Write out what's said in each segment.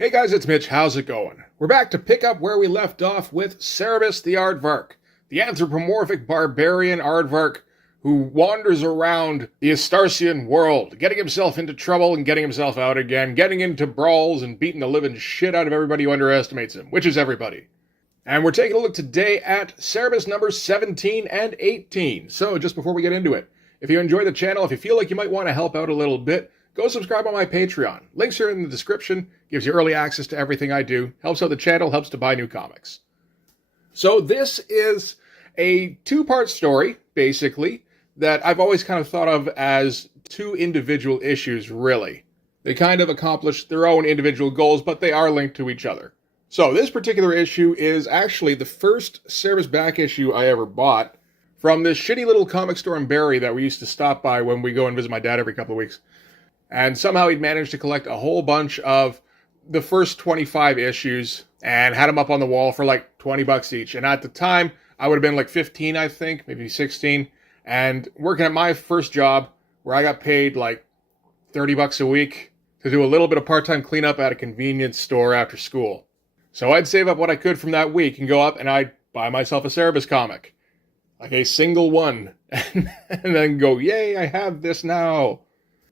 Hey guys, it's Mitch. How's it going? We're back to pick up where we left off with Cerebus the Aardvark, the anthropomorphic barbarian aardvark who wanders around the Astarcian world, getting himself into trouble and getting himself out again, getting into brawls and beating the living shit out of everybody who underestimates him, which is everybody. And we're taking a look today at Cerebus numbers 17 and 18. So just before we get into it, if you enjoy the channel, if you feel like you might want to help out a little bit, go subscribe on my Patreon. Links are in the description. Gives you early access to everything I do. Helps out the channel, helps to buy new comics. So this is a two-part story, basically, that I've always kind of thought of as two individual issues, really. They kind of accomplish their own individual goals, but they are linked to each other. So this particular issue is actually the first Cerebus back issue I ever bought from this shitty little comic store in Barrie that we used to stop by when we go and visit my dad every couple of weeks. And somehow he'd managed to collect a whole bunch of the first 25 issues and had them up on the wall for like $20 each. And at the time, I would have been like 15, I think, maybe 16. And working at my first job where I got paid like $30 a week to do a little bit of part-time cleanup at a convenience store after school. So I'd save up what I could from that week and go up and I'd buy myself a Cerebus comic. Like a single one. And then go, yay, I have this now.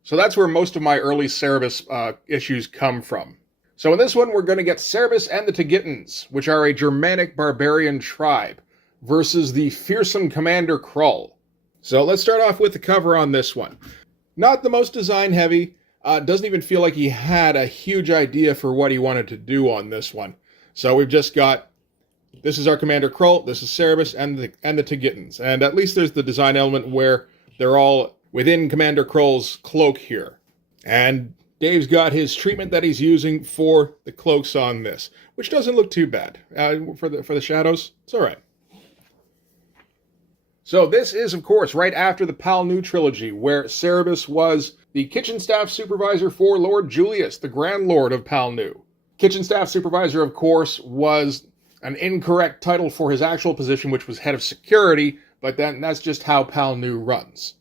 So that's where most of my early Cerebus issues come from. So in this one, we're going to get Cerebus and the Tegittans, which are a Germanic barbarian tribe, versus the fearsome Commander Krull. So let's start off with the cover on this one. Not the most design heavy. Doesn't even feel like he had a huge idea for what he wanted to do on this one. So we've just got, this is our Commander Krull, this is Cerebus and the Tegittans. And at least there's the design element where they're all within Commander Krull's cloak here. And Dave's got his treatment that he's using for the cloaks on this, which doesn't look too bad. For the shadows, it's all right. So this is, of course, right after the Pal New trilogy, where Cerebus was the kitchen staff supervisor for Lord Julius, the Grand Lord of Pal New. Kitchen staff supervisor, of course, was an incorrect title for his actual position, which was head of security, but then that's just how Pal New runs.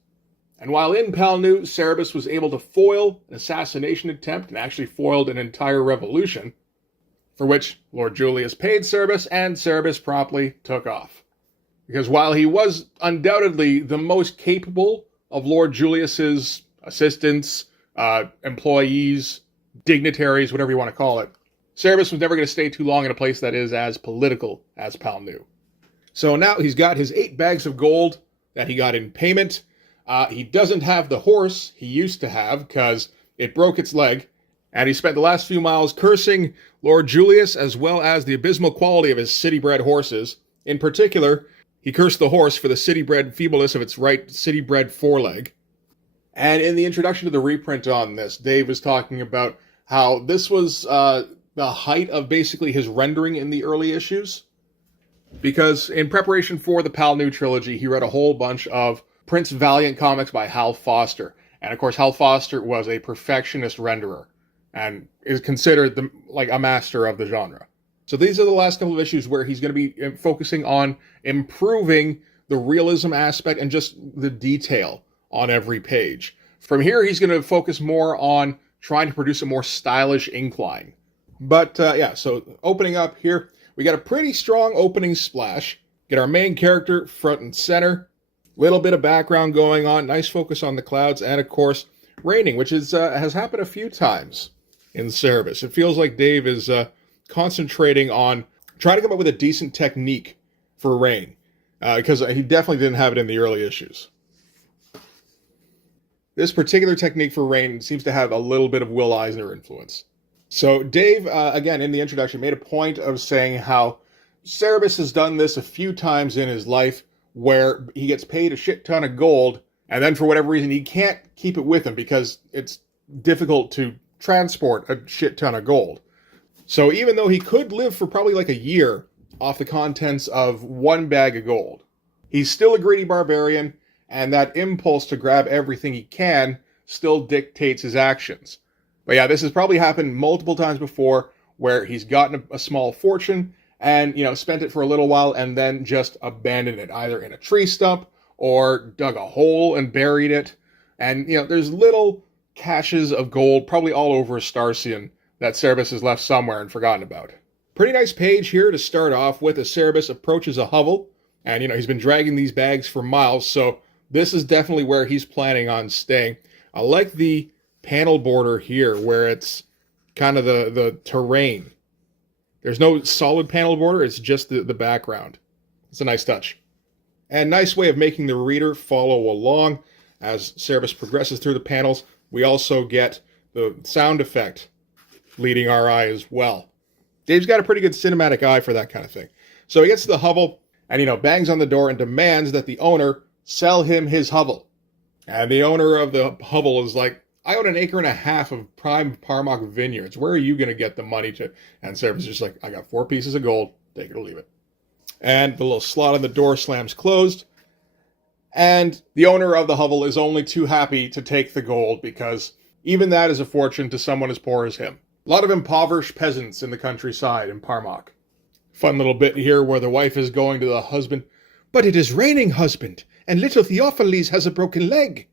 And while in Pal New, Cerebus was able to foil an assassination attempt and actually foiled an entire revolution, for which Lord Julius paid Cerebus, and Cerebus promptly took off. Because while he was undoubtedly the most capable of Lord Julius's assistants, employees, dignitaries, whatever you want to call it, Cerebus was never going to stay too long in a place that is as political as Pal New. So now he's got his 8 bags of gold that he got in payment. He doesn't have the horse he used to have because it broke its leg, and he spent the last few miles cursing Lord Julius as well as the abysmal quality of his city-bred horses. In particular, he cursed the horse for the city-bred feebleness of its right city-bred foreleg. And in the introduction to the reprint on this, Dave was talking about how this was the height of basically his rendering in the early issues. Because in preparation for the Pal New trilogy, he read a whole bunch of Prince Valiant comics by Hal Foster. And of course, Hal Foster was a perfectionist renderer and is considered like a master of the genre. So these are the last couple of issues where he's going to be focusing on improving the realism aspect and just the detail on every page. From here, he's going to focus more on trying to produce a more stylish inkline. But yeah, so opening up here, we got a pretty strong opening splash. Get our main character front and center. Little bit of background going on, nice focus on the clouds, and of course, raining, which is has happened a few times in Cerebus. It feels like Dave is concentrating on trying to come up with a decent technique for rain, because he definitely didn't have it in the early issues. This particular technique for rain seems to have a little bit of Will Eisner influence. So Dave, again, in the introduction, made a point of saying how Cerebus has done this a few times in his life, where he gets paid a shit ton of gold, and then for whatever reason he can't keep it with him because it's difficult to transport a shit ton of gold. So even though he could live for probably like a year off the contents of 1 bag of gold, he's still a greedy barbarian, and that impulse to grab everything he can still dictates his actions. But yeah, this has probably happened multiple times before, where he's gotten a small fortune, and, spent it for a little while and then just abandoned it, either in a tree stump or dug a hole and buried it. And, there's little caches of gold, probably all over Astarcian, that Cerebus has left somewhere and forgotten about. Pretty nice page here to start off with as Cerebus approaches a hovel. And, he's been dragging these bags for miles, so this is definitely where he's planning on staying. I like the panel border here where it's kind of the terrain. There's no solid panel border, it's just the background. It's a nice touch. And nice way of making the reader follow along as Cerebus progresses through the panels. We also get the sound effect leading our eye as well. Dave's got a pretty good cinematic eye for that kind of thing. So he gets to the hovel and, bangs on the door and demands that the owner sell him his hovel. And the owner of the hovel is like, I own 1.5 acres of prime Parmock vineyards. Where are you going to get the money to? And Cerebus is just like, I got 4 pieces of gold. Take it or leave it. And the little slot on the door slams closed. And the owner of the hovel is only too happy to take the gold because even that is a fortune to someone as poor as him. A lot of impoverished peasants in the countryside in Parmock. Fun little bit here where the wife is going to the husband. But it is raining, husband, and little Theophiles has a broken leg.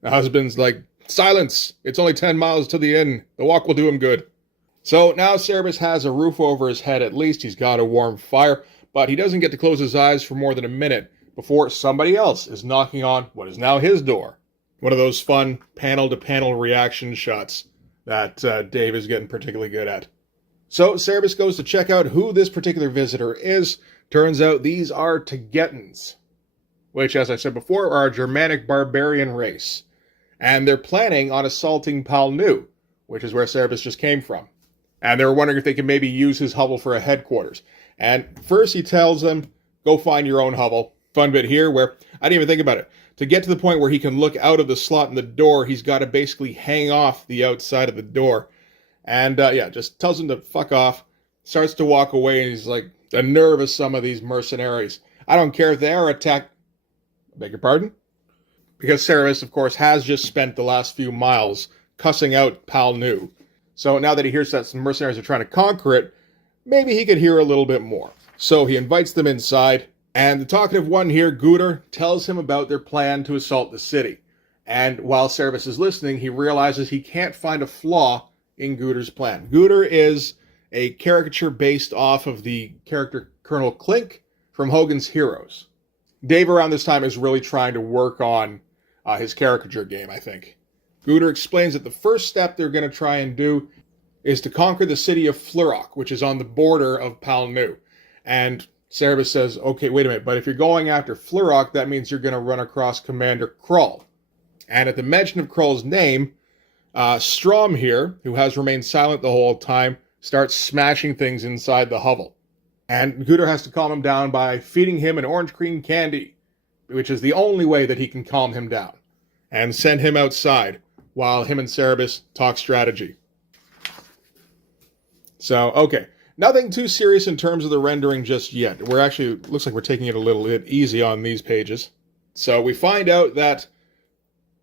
The husband's like, silence! It's only 10 miles to the inn. The walk will do him good. So now Cerebus has a roof over his head at least. He's got a warm fire, but he doesn't get to close his eyes for more than a minute before somebody else is knocking on what is now his door. One of those fun panel-to-panel reaction shots that Dave is getting particularly good at. So Cerebus goes to check out who this particular visitor is. Turns out these are Tegetans, which, as I said before, are a Germanic barbarian race. And they're planning on assaulting Palnu, which is where Cerebus just came from. And they were wondering if they could maybe use his hovel for a headquarters. And first he tells them, go find your own hovel. Fun bit here where, I didn't even think about it. To get to the point where he can look out of the slot in the door, he's got to basically hang off the outside of the door. And just tells him to fuck off. Starts to walk away, and he's like, the nerve of some of these mercenaries. I don't care if they are attacked. Beg your pardon? Because Cerebus, of course, has just spent the last few miles cussing out Palnu. So now that he hears that some mercenaries are trying to conquer it, maybe he could hear a little bit more. So he invites them inside, and the talkative one here, Guder, tells him about their plan to assault the city. And while Cerebus is listening, he realizes he can't find a flaw in Guder's plan. Guder is a caricature based off of the character Colonel Clink from Hogan's Heroes. Dave around this time is really trying to work on his caricature game, I think. Guder explains that the first step they're going to try and do is to conquer the city of Flurrock, which is on the border of Palnu. And Cerebus says, okay, wait a minute, but if you're going after Flurrock, that means you're going to run across Commander Krull. And at the mention of Krull's name, Strom here, who has remained silent the whole time, starts smashing things inside the hovel. And Guder has to calm him down by feeding him an orange cream candy, which is the only way that he can calm him down, and send him outside while him and Cerebus talk strategy. So, okay. Nothing too serious in terms of the rendering just yet. We're actually, looks like we're taking it a little bit easy on these pages. So we find out that,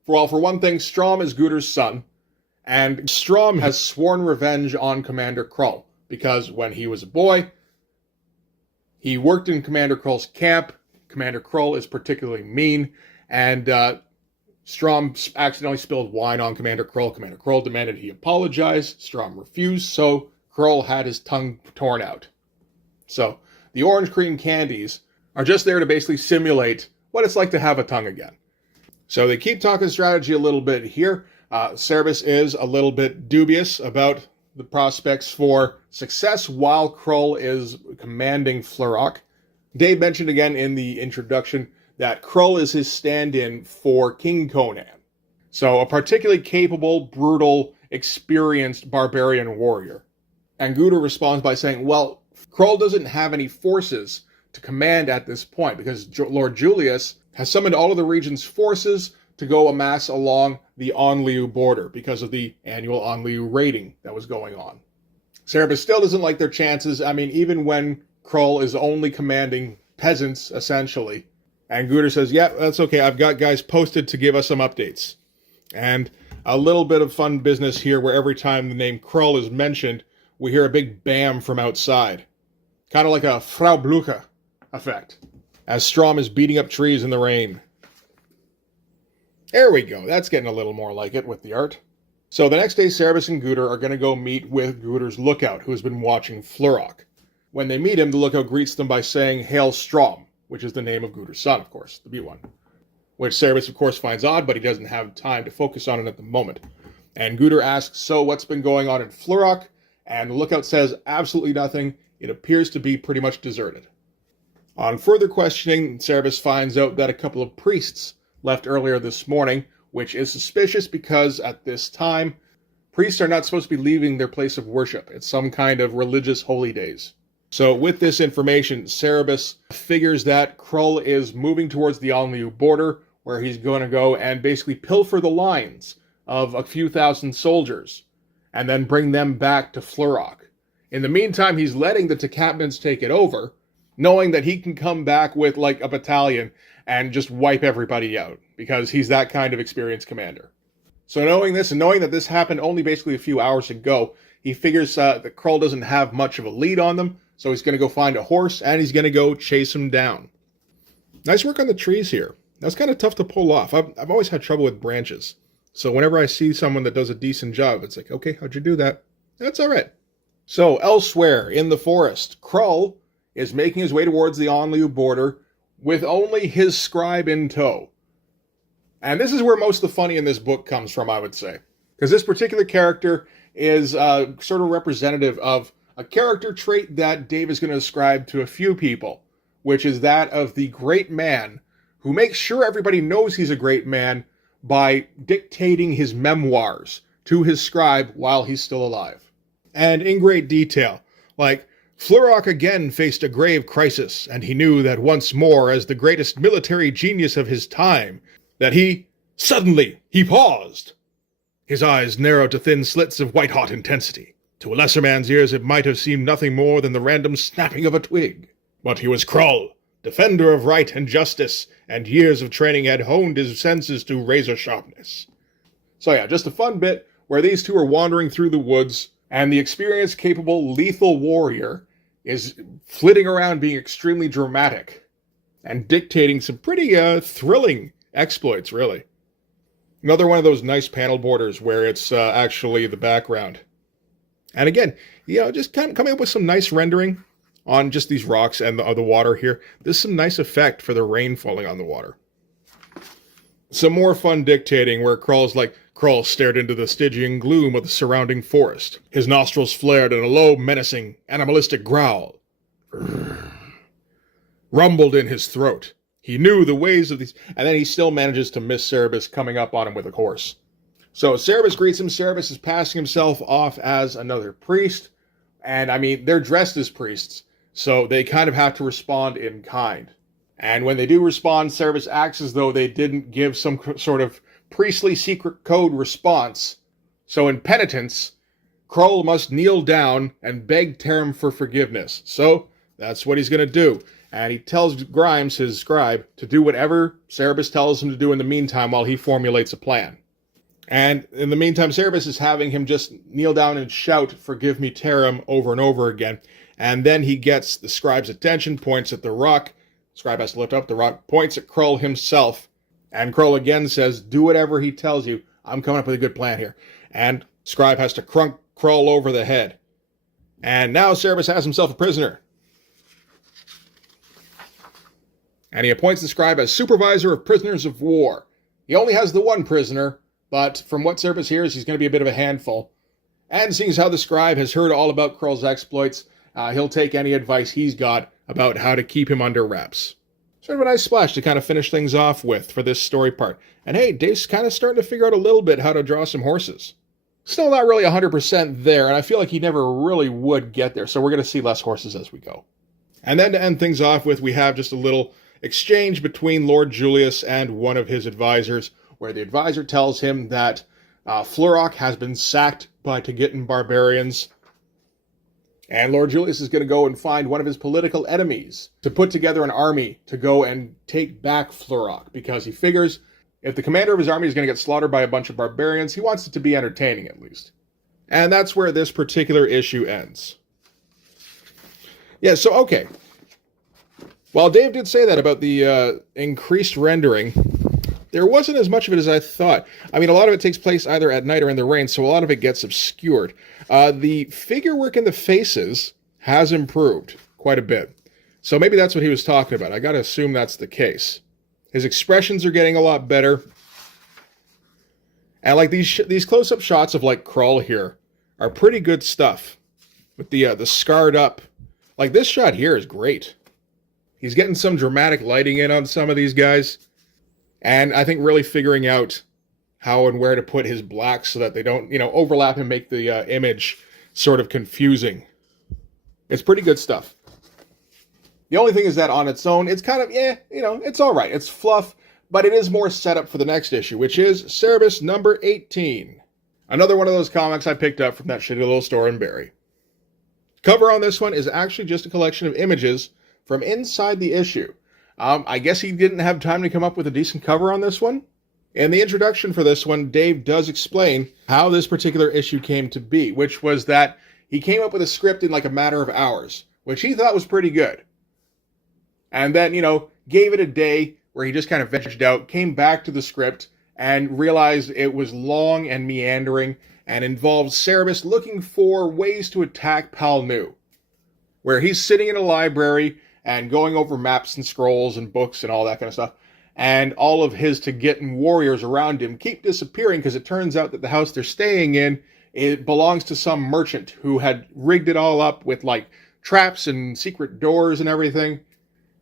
for one thing, Strom is Guder's son, and Strom has sworn revenge on Commander Krull, because when he was a boy, he worked in Commander Krull's camp. Commander Krull is particularly mean, and Strom accidentally spilled wine on Commander Krull. Commander Krull demanded he apologize. Strom refused, so Krull had his tongue torn out. So, the orange cream candies are just there to basically simulate what it's like to have a tongue again. So they keep talking strategy a little bit here. Cerebus is a little bit dubious about the prospects for success while Krull is commanding Flurrock. Dave mentioned again in the introduction that Krull is his stand-in for King Conan. So a particularly capable, brutal, experienced barbarian warrior. And Guder responds by saying, well, Krull doesn't have any forces to command at this point because Lord Julius has summoned all of the region's forces to go amass along the Anliu border because of the annual Anliu raiding that was going on. Cerebus still doesn't like their chances. I mean, even when Krull is only commanding peasants, essentially. And Guder says, yeah, that's okay. I've got guys posted to give us some updates. And a little bit of fun business here where every time the name Krull is mentioned, we hear a big bam from outside. Kind of like a Frau Blucher effect, as Strom is beating up trees in the rain. There we go. That's getting a little more like it with the art. So the next day, Cerebus and Guter are going to go meet with Guter's lookout, who has been watching Flurrock. When they meet him, the lookout greets them by saying, "Hail Strom," which is the name of Guter's son, of course, the B1. Which Cerebus, of course, finds odd, but he doesn't have time to focus on it at the moment. And Guter asks, "So what's been going on in Flurrock?" And the lookout says, "Absolutely nothing. It appears to be pretty much deserted." On further questioning, Cerebus finds out that a couple of priests left earlier this morning, which is suspicious because at this time, priests are not supposed to be leaving their place of worship. It's some kind of religious holy days. So with this information, Cerebus figures that Krull is moving towards the Anliu border, where he's going to go and basically pilfer the lines of a few thousand soldiers, and then bring them back to Flurrock. In the meantime, he's letting the Tecapnans take it over, knowing that he can come back with like a battalion and just wipe everybody out, because he's that kind of experienced commander. So knowing this, and knowing that this happened only basically a few hours ago, he figures that Krull doesn't have much of a lead on them, so he's going to go find a horse, and he's going to go chase him down. Nice work on the trees here. That's kind of tough to pull off. I've always had trouble with branches. So whenever I see someone that does a decent job, it's like, okay, how'd you do that? That's all right. So elsewhere in the forest, Krull is making his way towards the Anliu border with only his scribe in tow. And this is where most of the funny in this book comes from, I would say. Because this particular character is sort of representative of a character trait that Dave is going to ascribe to a few people, which is that of the great man who makes sure everybody knows he's a great man by dictating his memoirs to his scribe while he's still alive. And in great detail, like, Flurrock again faced a grave crisis, and he knew that once more, as the greatest military genius of his time, that suddenly, he paused. His eyes narrowed to thin slits of white-hot intensity. To a lesser man's ears it might have seemed nothing more than the random snapping of a twig. But he was Krull, defender of right and justice, and years of training had honed his senses to razor sharpness. So yeah, just a fun bit where these two are wandering through the woods, and the experienced, capable, lethal warrior is flitting around being extremely dramatic and dictating some pretty thrilling exploits, really. Another one of those nice panel borders where it's actually the background. And again, just kind of coming up with some nice rendering on just these rocks and the water here. There's some nice effect for the rain falling on the water. Some more fun dictating where Krull stared into the Stygian gloom of the surrounding forest. His nostrils flared in a low, menacing, animalistic growl. Rumbled in his throat. He knew the ways of these, and then he still manages to miss Cerebus coming up on him with a horse. So Cerebus greets him. Cerebus is passing himself off as another priest. And I mean, they're dressed as priests, so they kind of have to respond in kind. And when they do respond, Cerebus acts as though they didn't give some sort of priestly secret code response. So in penitence, Krull must kneel down and beg Tarim for forgiveness. So that's what he's going to do. And he tells Grimes, his scribe, to do whatever Cerebus tells him to do in the meantime while he formulates a plan. And in the meantime, Cerebus is having him just kneel down and shout, "Forgive me, Tarim," over and over again. And then he gets the scribe's attention, points at the rock. The scribe has to lift up the rock, points at Krull himself. And Krull again says, "Do whatever he tells you. I'm coming up with a good plan here." And scribe has to crunk Krull over the head. And now Cerebus has himself a prisoner. And he appoints the scribe as supervisor of prisoners of war. He only has the one prisoner, but from what Cerebus hears, he's going to be a bit of a handful. And seeing as how the scribe has heard all about Krull's exploits, he'll take any advice he's got about how to keep him under wraps. Sort of a nice splash to kind of finish things off with for this story part. And hey, Dave's kind of starting to figure out a little bit how to draw some horses. Still not really 100% there, and I feel like he never really would get there, so we're going to see less horses as we go. And then to end things off with, we have just a little exchange between Lord Julius and one of his advisors, where the advisor tells him that Flurrock has been sacked by Tegitan barbarians, and Lord Julius is going to go and find one of his political enemies to put together an army to go and take back Flurrock, because he figures if the commander of his army is going to get slaughtered by a bunch of barbarians, he wants it to be entertaining at least. And that's where this particular issue ends. Yeah, so okay. While Dave did say that about the increased rendering, there wasn't as much of it as I thought. I mean, a lot of it takes place either at night or in the rain, so a lot of it gets obscured. The figure work in the faces has improved quite a bit. So maybe that's what he was talking about. I got to assume that's the case. His expressions are getting a lot better. And like these close-up shots of like Krull here are pretty good stuff. With the scarred up. Like this shot here is great. He's getting some dramatic lighting in on some of these guys. And I think really figuring out how and where to put his blacks so that they don't, overlap and make the image sort of confusing. It's pretty good stuff. The only thing is that on its own, it's kind of, it's all right. It's fluff, but it is more set up for the next issue, which is Cerebus number 18. Another one of those comics I picked up from that shitty little store in Barrie. Cover on this one is actually just a collection of images from inside the issue. I guess he didn't have time to come up with a decent cover on this one. In the introduction for this one, Dave does explain how this particular issue came to be, which was that he came up with a script in like a matter of hours, which he thought was pretty good. And then, gave it a day where he just kind of vegged out, came back to the script, and realized it was long and meandering and involved Cerebus looking for ways to attack Pal Nu, where he's sitting in a library and going over maps and scrolls and books and all that kind of stuff, and all of his Tagetan warriors around him keep disappearing because it turns out that the house they're staying in, it belongs to some merchant who had rigged it all up with like traps and secret doors and everything.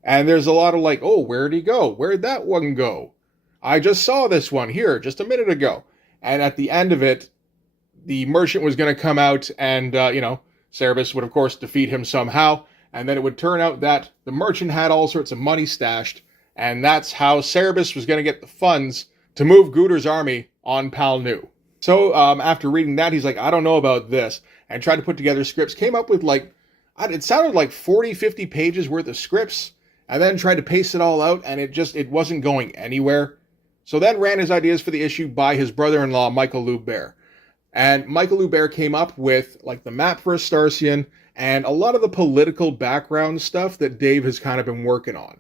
And there's a lot of like, oh, where'd he go? Where'd that one go? I just saw this one here just a minute ago. And at the end of it, the merchant was going to come out and, Cerebus would, of course, defeat him somehow. And then it would turn out that the merchant had all sorts of money stashed. And that's how Cerebus was going to get the funds to move Guter's army on Pal Nu. So after reading that, he's like, I don't know about this. And tried to put together scripts. Came up with it sounded like 40, 50 pages worth of scripts. And then tried to pace it all out. And it wasn't going anywhere. So then ran his ideas for the issue by his brother-in-law, Michael Loubert. And Michael Loubert came up with like the map for Astarcian and a lot of the political background stuff that Dave has kind of been working on.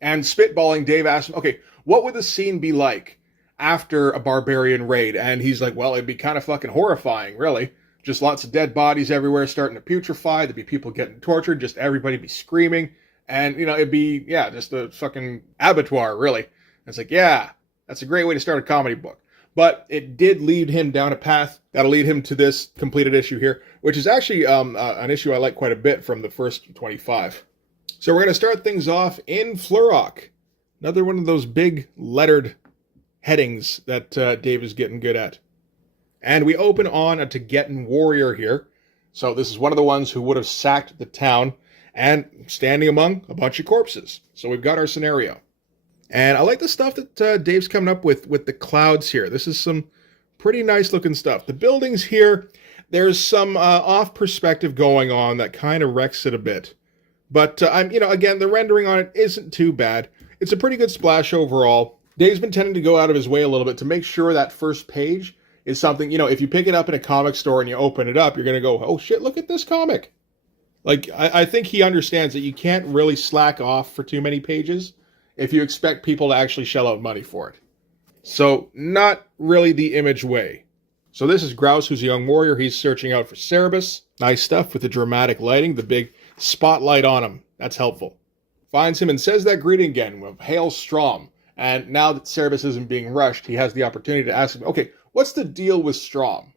And spitballing, Dave asked him, okay, what would the scene be like after a barbarian raid? And he's like, well, it'd be kind of fucking horrifying, really. Just lots of dead bodies everywhere starting to putrefy. There'd be people getting tortured. Just everybody be screaming. And, it'd be, just a fucking abattoir, really. And it's like, yeah, that's a great way to start a comedy book. But it did lead him down a path that'll lead him to this completed issue here, which is actually an issue I like quite a bit from the first 25. So we're going to start things off in Flurrock. Another one of those big lettered headings that Dave is getting good at. And we open on a Tagetan warrior here. So this is one of the ones who would have sacked the town and standing among a bunch of corpses. So we've got our scenario. And I like the stuff that Dave's coming up with the clouds here. This is some pretty nice looking stuff. The buildings here, there's some off perspective going on that kind of wrecks it a bit. But again, the rendering on it isn't too bad. It's a pretty good splash overall. Dave's been tending to go out of his way a little bit to make sure that first page is something, if you pick it up in a comic store and you open it up, you're going to go, oh shit, look at this comic. Like, I think he understands that you can't really slack off for too many pages if you expect people to actually shell out money for it. So, not really the Image way. So this is Grouse, who's a young warrior. He's searching out for Cerebus. Nice stuff with the dramatic lighting, the big spotlight on him. That's helpful. Finds him and says that greeting again of Hail Strom. And now that Cerebus isn't being rushed, he has the opportunity to ask him, okay, what's the deal with Strom?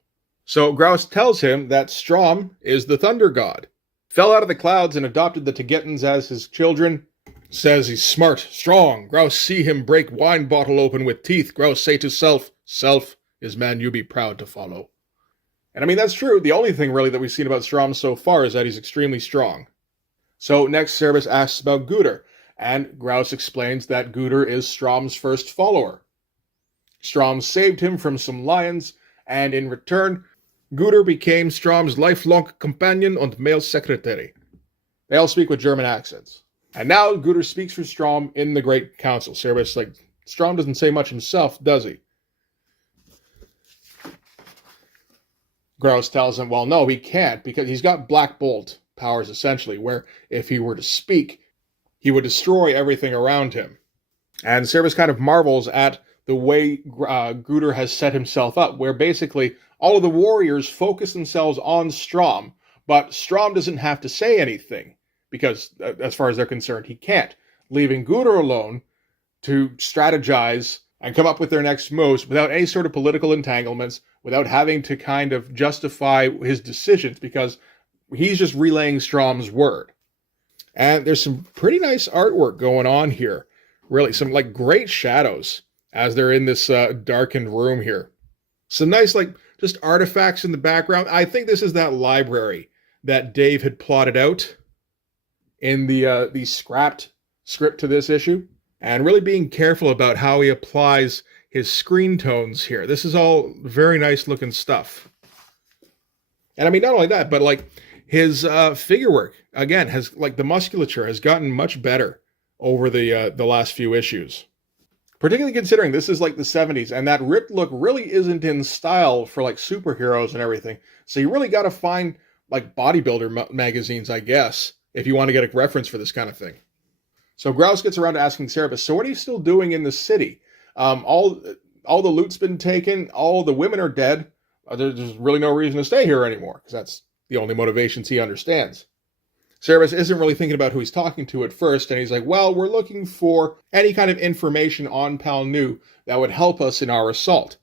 So Grouse tells him that Strom is the thunder god. Fell out of the clouds and adopted the Tagetans as his children. Says he's smart, strong. Grouse see him break wine bottle open with teeth. Grouse say to self, self is man you be proud to follow. And I mean, that's true. The only thing really that we've seen about Strom so far is that he's extremely strong. So next Cerebus asks about Guter, and Grouse explains that Guter is Strom's first follower. Strom saved him from some lions, and in return, Guter became Strom's lifelong companion and male secretary. They all speak with German accents. And now Guter speaks for Strom in the Great Council. Cerebus, Strom doesn't say much himself, does he? Grouse tells him, well, no, he can't, because he's got Black Bolt powers, essentially, where if he were to speak, he would destroy everything around him. And Cerebus kind of marvels at the way Guder has set himself up, where basically all of the warriors focus themselves on Strom, but Strom doesn't have to say anything, because as far as they're concerned, he can't, leaving Guder alone to strategize and come up with their next moves without any sort of political entanglements, without having to kind of justify his decisions, because he's just relaying Strom's word. And there's some pretty nice artwork going on here. Really, some like great shadows as they're in this darkened room here. Some nice like just artifacts in the background. I think this is that library that Dave had plotted out in the scrapped script to this issue. And really being careful about how he applies his screen tones here. This is all very nice looking stuff. And I mean, not only that, but like his figure work, again, has like the musculature has gotten much better over the last few issues. Particularly considering this is like the 70s, and that ripped look really isn't in style for like superheroes and everything. So you really got to find like bodybuilder magazines, I guess, if you want to get a reference for this kind of thing. So Grouse gets around to asking Cerebus, so what are you still doing in the city? All the loot's been taken, all the women are dead. There's really no reason to stay here anymore, because that's the only motivations he understands. Cerebus isn't really thinking about who he's talking to at first, and he's like, well, we're looking for any kind of information on Pal Nu that would help us in our assault.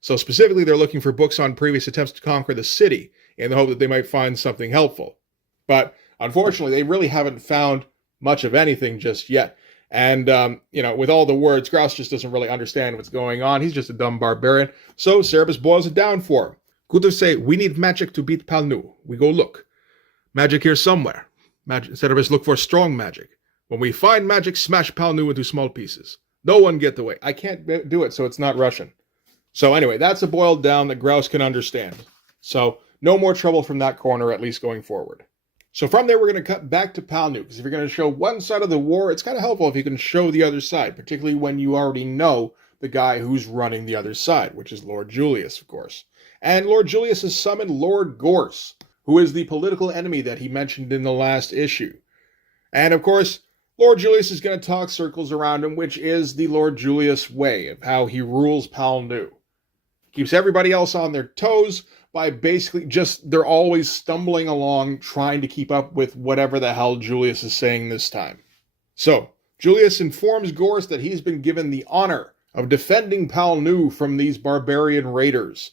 So specifically, they're looking for books on previous attempts to conquer the city, in the hope that they might find something helpful. But unfortunately, they really haven't found much of anything just yet. And, with all the words, Grouse just doesn't really understand what's going on. He's just a dumb barbarian. So Cerebus boils it down for him. Guder say, we need magic to beat Pal Nu. We go look. Magic here somewhere. Cerebus look for strong magic. When we find magic, smash Pal Nu into small pieces. No one get away. I can't do it, so it's not Russian. So anyway, that's a boiled down that Grouse can understand. So no more trouble from that corner, at least going forward. So from there, we're going to cut back to Pal Nu, because if you're going to show one side of the war, it's kind of helpful if you can show the other side, particularly when you already know the guy who's running the other side, which is Lord Julius, of course. And Lord Julius has summoned Lord Gorse, who is the political enemy that he mentioned in the last issue. And of course, Lord Julius is going to talk circles around him, which is the Lord Julius way of how he rules Pal Nu. Keeps everybody else on their toes by basically they're always stumbling along trying to keep up with whatever the hell Julius is saying this time. So, Julius informs Gorse that he's been given the honor of defending Pal Nu from these barbarian raiders.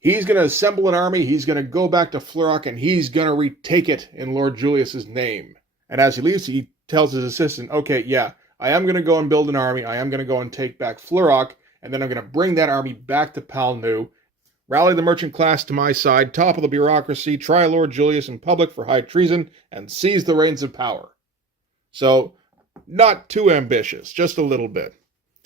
He's going to assemble an army, he's going to go back to Flurrock, and he's going to retake it in Lord Julius's name. And as he leaves, he tells his assistant, okay, yeah, I am going to go and build an army, I am going to go and take back Flurrock, and then I'm going to bring that army back to Pal Nu, rally the merchant class to my side, topple the bureaucracy, try Lord Julius in public for high treason, and seize the reins of power. So, not too ambitious, just a little bit.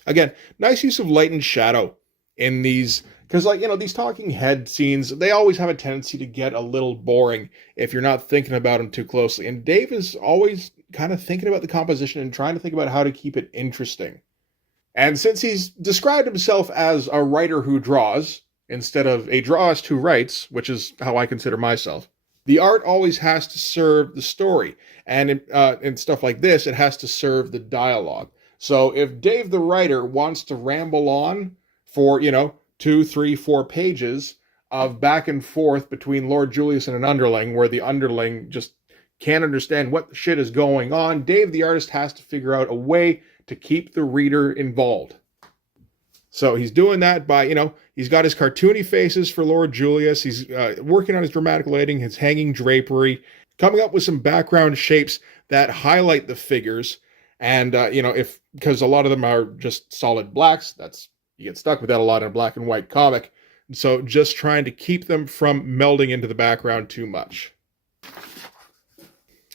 Again, nice use of light and shadow in these, because these talking head scenes, they always have a tendency to get a little boring if you're not thinking about them too closely. And Dave is always kind of thinking about the composition and trying to think about how to keep it interesting. And since he's described himself as a writer who draws, instead of a drawist who writes, which is how I consider myself, the art always has to serve the story. And in stuff like this, it has to serve the dialogue. So if Dave the writer wants to ramble on for, 2, 3, 4 pages of back and forth between Lord Julius and an underling, where the underling just can't understand what the shit is going on, Dave the artist has to figure out a way to keep the reader involved. So he's doing that by, he's got his cartoony faces for Lord Julius. He's working on his dramatic lighting, his hanging drapery, coming up with some background shapes that highlight the figures. And, because a lot of them are just solid blacks, you get stuck with that a lot in a black and white comic. So just trying to keep them from melding into the background too much.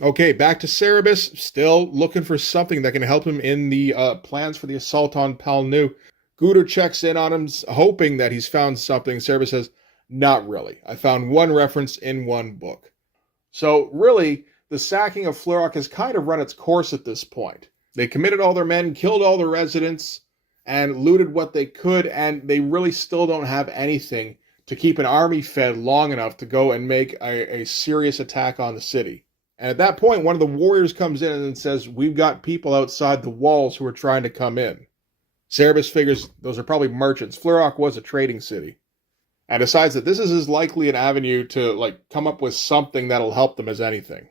Okay, back to Cerebus, still looking for something that can help him in the plans for the assault on Pal Nu. Guder checks in on him, hoping that he's found something. Cerebus says, not really. I found one reference in one book. So really, the sacking of Flurrock has kind of run its course at this point. They committed all their men, killed all the residents, and looted what they could, and they really still don't have anything to keep an army fed long enough to go and make a serious attack on the city. And at that point, one of the warriors comes in and says, we've got people outside the walls who are trying to come in. Cerebus figures those are probably merchants. Flurrock was a trading city. And decides that this is as likely an avenue to like come up with something that'll help them as anything.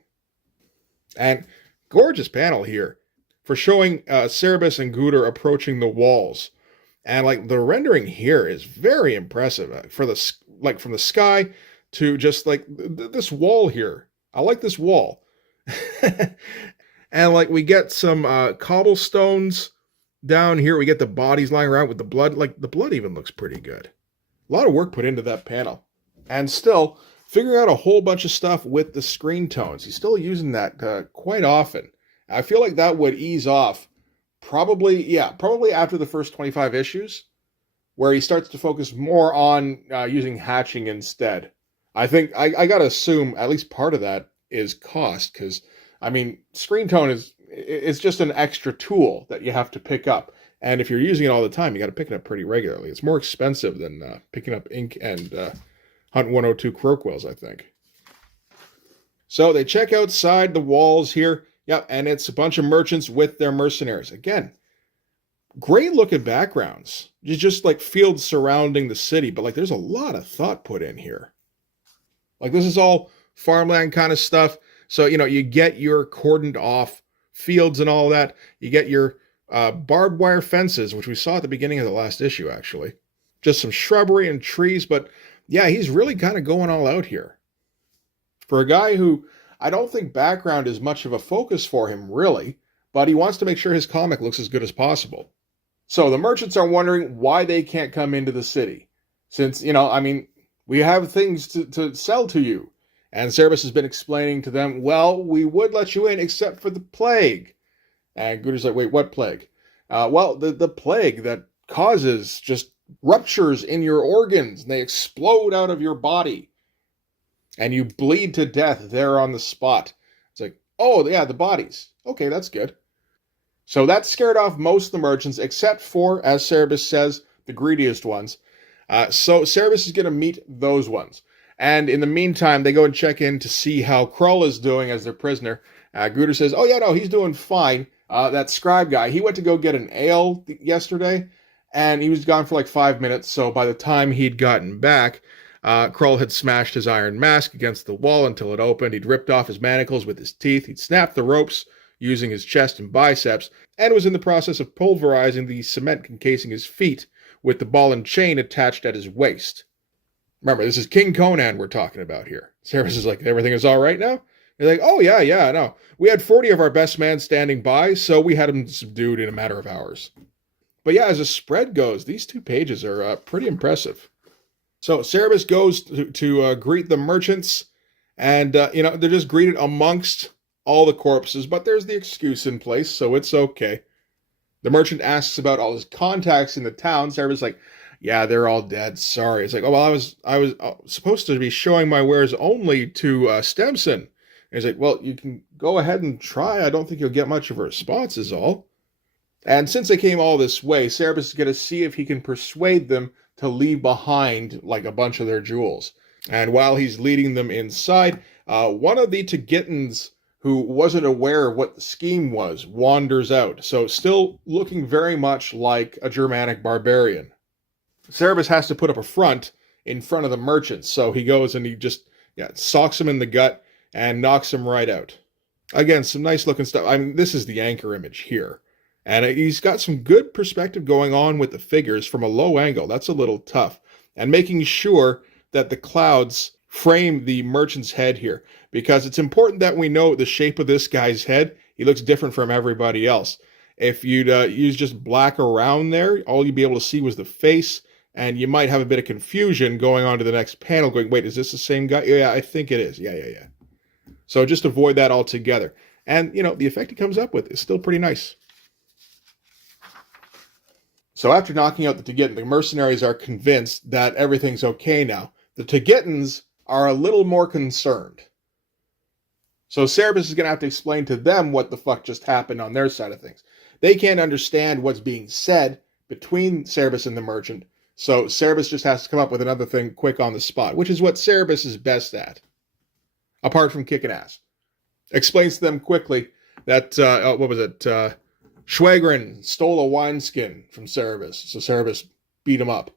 And gorgeous panel here for showing Cerebus and Guder approaching the walls. And like the rendering here is very impressive for the like from the sky to just like this wall here. I like this wall. And like we get some cobblestones down here. We get the bodies lying around with the blood. Like the blood even looks pretty good. A lot of work put into that panel. And still figuring out a whole bunch of stuff with the screen tones. He's still using that quite often. I feel like that would ease off probably after the first 25 issues, where he starts to focus more on using hatching instead. I think I got to assume at least part of that is cost, because, I mean, screen tone it's just an extra tool that you have to pick up. And if you're using it all the time, you got to pick it up pretty regularly. It's more expensive than picking up ink and Hunt 102 Croakwills, I think. So they check outside the walls here. Yep, and it's a bunch of merchants with their mercenaries. Again, great looking backgrounds. It's just like fields surrounding the city, but like there's a lot of thought put in here. Like this is all farmland kind of stuff. So, you know, you get your cordoned off fields and all that. You get your barbed wire fences, which we saw at the beginning of the last issue, actually. Just some shrubbery and trees, but yeah, he's really kind of going all out here. For a guy who I don't think background is much of a focus for him, really, but he wants to make sure his comic looks as good as possible. So the merchants are wondering why they can't come into the city. Since, you know, I mean, we have things to sell to you. And Cerebus has been explaining to them, well, we would let you in except for the plague. And Guder's like, wait, what plague? Well, the plague that causes just ruptures in your organs, and they explode out of your body. And you bleed to death there on the spot. It's like, oh, yeah, the bodies. Okay, that's good. So that scared off most of the merchants, except for, as Cerebus says, the greediest ones. So Cerebus is going to meet those ones. And in the meantime, they go and check in to see how Krull is doing as their prisoner. Guder says, oh, yeah, no, he's doing fine. That scribe guy, he went to go get an ale yesterday, and he was gone for like 5 minutes. So by the time he'd gotten back, Krull had smashed his iron mask against the wall until it opened. He'd ripped off his manacles with his teeth. He'd snapped the ropes using his chest and biceps, and was in the process of pulverizing the cement encasing his feet with the ball and chain attached at his waist. Remember, this is King Conan we're talking about here. Cerebus is like, everything is all right now? They're like, oh, yeah, no. We had 40 of our best men standing by, so we had them subdued in a matter of hours. But yeah, as a spread goes, these 2 pages are pretty impressive. So Cerebus goes to greet the merchants, and, you know, they're just greeted amongst all the corpses, but there's the excuse in place, so it's okay. The merchant asks about all his contacts in the town. Cerebus is like, yeah, they're all dead. Sorry. It's like, oh, well, I was supposed to be showing my wares only to Stemson. And he's like, well, you can go ahead and try. I don't think you'll get much of a response is all. And since they came all this way, Cerebus is going to see if he can persuade them to leave behind like a bunch of their jewels. And while he's leading them inside, one of the Tagittans who wasn't aware of what the scheme was wanders out. So still looking very much like a Germanic barbarian. Cerebus has to put up a front in front of the merchants. So he goes and he just socks him in the gut and knocks him right out. Again, some nice looking stuff. I mean, this is the anchor image here. And he's got some good perspective going on with the figures from a low angle. That's a little tough. And making sure that the clouds frame the merchant's head here, because it's important that we know the shape of this guy's head. He looks different from everybody else. If you'd use just black around there, all you'd be able to see was the face, and you might have a bit of confusion going on to the next panel going, wait, is this the same guy? Yeah, I think it is. Yeah. So just avoid that altogether. And, you know, the effect he comes up with is still pretty nice. So after knocking out the Tagittans, the mercenaries are convinced that everything's okay now. The Tagittans are a little more concerned. So Cerebus is going to have to explain to them what the fuck just happened on their side of things. They can't understand what's being said between Cerebus and the merchant, so Cerebus just has to come up with another thing quick on the spot, which is what Cerebus is best at, apart from kicking ass. Explains to them quickly that, Schwagren stole a wineskin from Cerebus, so Cerebus beat him up.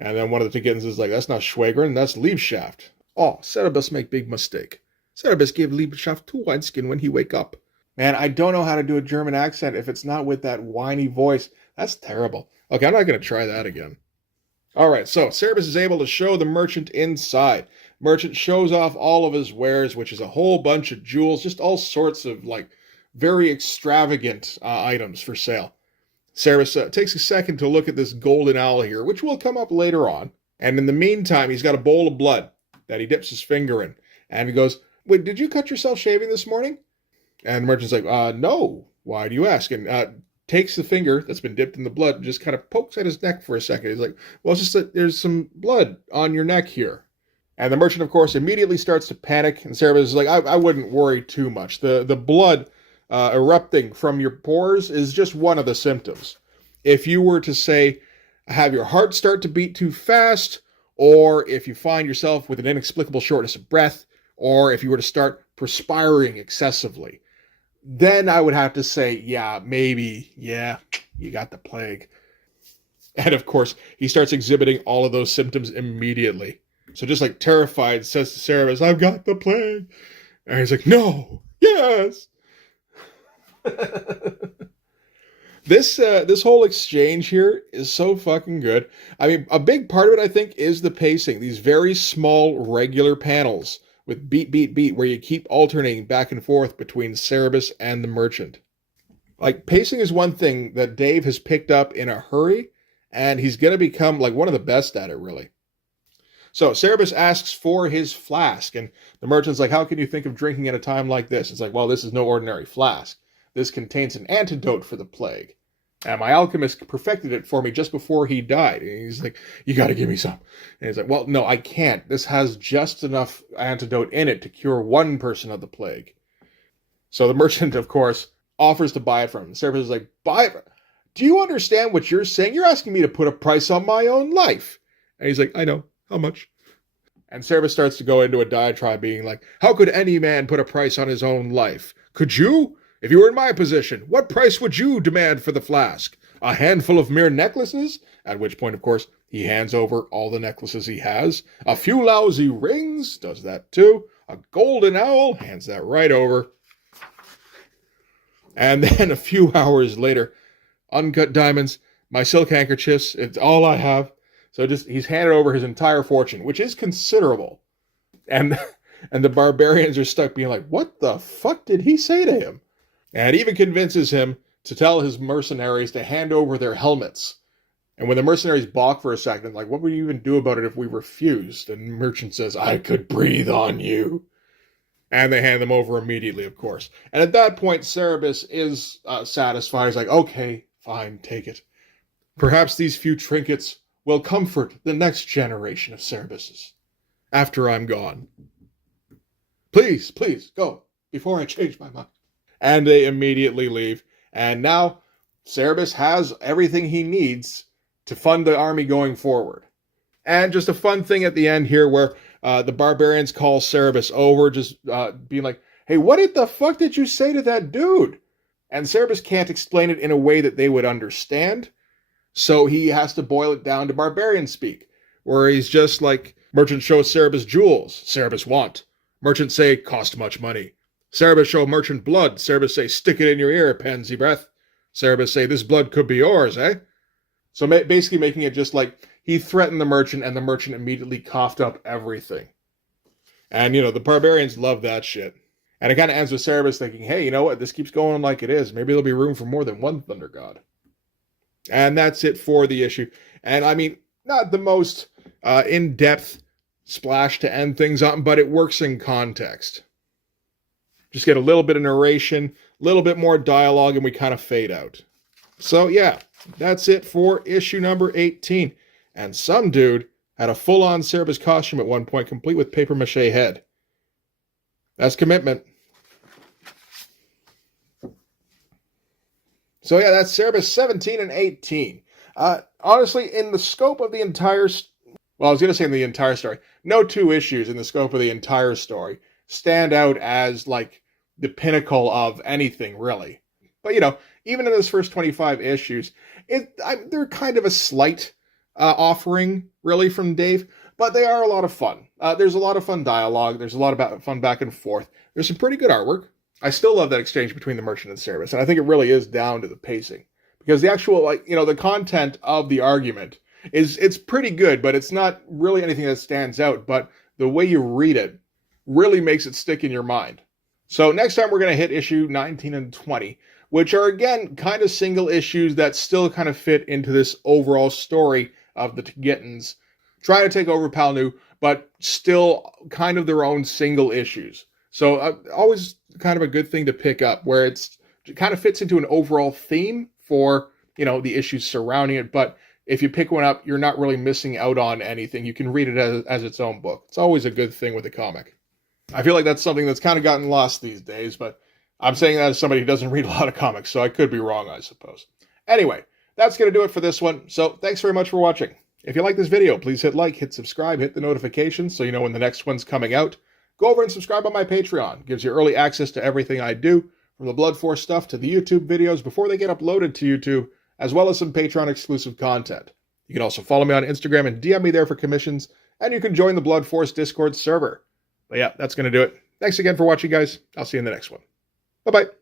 And then one of the Tickins is like, that's not Schwagren, that's Liebschaft. Oh, Cerebus make big mistake. Cerebus gave Liebschaft 2 wineskin when he wake up. Man, I don't know how to do a German accent if it's not with that whiny voice. That's terrible. Okay, I'm not going to try that again. All right, so Cerebus is able to show the merchant inside. Merchant shows off all of his wares, which is a whole bunch of jewels, just all sorts of, like, very extravagant items for sale. Cerebus takes a second to look at this golden owl here, which will come up later on. And in the meantime, he's got a bowl of blood that he dips his finger in. And he goes, wait, did you cut yourself shaving this morning? And the merchant's like, no. Why do you ask? And takes the finger that's been dipped in the blood and just kind of pokes at his neck for a second. He's like, well, it's just that there's some blood on your neck here. And the merchant, of course, immediately starts to panic. And Cerebus is like, I wouldn't worry too much. The blood erupting from your pores is just one of the symptoms. If you were to, say, have your heart start to beat too fast, or if you find yourself with an inexplicable shortness of breath, or if you were to start perspiring excessively, then I would have to say, yeah, maybe, yeah, you got the plague. And of course, he starts exhibiting all of those symptoms immediately. So just like terrified, says to Cerebus, I've got the plague. And he's like, no, yes. This whole exchange here is so fucking good. I mean, a big part of it, I think, is the pacing. These very small, regular panels with beat, beat, beat, where you keep alternating back and forth between Cerebus and the merchant. Like, pacing is one thing that Dave has picked up in a hurry, and he's going to become, like, one of the best at it, really. So, Cerebus asks for his flask, and the merchant's like, how can you think of drinking at a time like this? It's like, well, this is no ordinary flask. This contains an antidote for the plague. And my alchemist perfected it for me just before he died. And he's like, you got to give me some. And he's like, well, no, I can't. This has just enough antidote in it to cure one person of the plague. So the merchant, of course, offers to buy it from him. Cerebus is like, buy it? Do you understand what you're saying? You're asking me to put a price on my own life. And he's like, I know. How much? And Cerebus starts to go into a diatribe being like, how could any man put a price on his own life? Could you? If you were in my position, what price would you demand for the flask? A handful of mere necklaces? At which point, of course, he hands over all the necklaces he has. A few lousy rings? Does that too. A golden owl? Hands that right over. And then a few hours later, uncut diamonds, my silk handkerchiefs, it's all I have. So just he's handed over his entire fortune, which is considerable. And the barbarians are stuck being like, what the fuck did he say to him? And even convinces him to tell his mercenaries to hand over their helmets. And when the mercenaries balk for a second, like, what would you even do about it if we refused? And Merchant says, I could breathe on you. And they hand them over immediately, of course. And at that point, Cerebus is satisfied. He's like, okay, fine, take it. Perhaps these few trinkets will comfort the next generation of Cerebuses after I'm gone. Please, go, before I change my mind. And they immediately leave. And now Cerebus has everything he needs to fund the army going forward. And just a fun thing at the end here where the barbarians call Cerebus over, just being like, hey, what the fuck did you say to that dude? And Cerebus can't explain it in a way that they would understand. So he has to boil it down to barbarian speak, where he's just like, merchant shows Cerebus jewels. Cerebus want. Merchant say, cost much money. Cerebus show merchant blood. Cerebus say, stick it in your ear, pansy breath. Cerebus say, this blood could be yours, eh? So basically making it just like, he threatened the merchant, and the merchant immediately coughed up everything. And, the barbarians love that shit. And it kind of ends with Cerebus thinking, hey, you know what? This keeps going like it is. Maybe there'll be room for more than one thunder god. And that's it for the issue. And, I mean, not the most in-depth splash to end things on, but it works in context. Just get a little bit of narration, a little bit more dialogue, and we kind of fade out. So, yeah, that's it for issue number 18. And some dude had a full-on Cerebus costume at one point, complete with papier-mâché head. That's commitment. So, yeah, that's Cerebus 17 and 18. Honestly, in the scope of the entire... Well, I was going to say in the entire story. No two issues in the scope of the entire story stand out as, like, the pinnacle of anything, really. But, even in those first 25 issues, they're kind of a slight offering, really, from Dave, but they are a lot of fun. There's a lot of fun dialogue. There's a lot of fun back and forth. There's some pretty good artwork. I still love that exchange between the Merchant and Cerebus, and I think it really is down to the pacing. Because the actual, the content of the argument it's pretty good, but it's not really anything that stands out. But the way you read it really makes it stick in your mind. So next time we're going to hit issue 19 and 20, which are, again, kind of single issues that still kind of fit into this overall story of the Gittins trying to take over Palnu, but still kind of their own single issues. So always kind of a good thing to pick up, where it kind of fits into an overall theme for, the issues surrounding it. But if you pick one up, you're not really missing out on anything. You can read it as its own book. It's always a good thing with a comic. I feel like that's something that's kind of gotten lost these days, but I'm saying that as somebody who doesn't read a lot of comics, so I could be wrong, I suppose. Anyway, that's going to do it for this one. So thanks very much for watching. If you like this video, please hit like, hit subscribe, hit the notifications so you know when the next one's coming out. Go over and subscribe on my Patreon. It gives you early access to everything I do, from the Blood Force stuff to the YouTube videos before they get uploaded to YouTube, as well as some Patreon exclusive content. You can also follow me on Instagram and DM me there for commissions, and you can join the Blood Force Discord server. But yeah, that's going to do it. Thanks again for watching, guys. I'll see you in the next one. Bye-bye.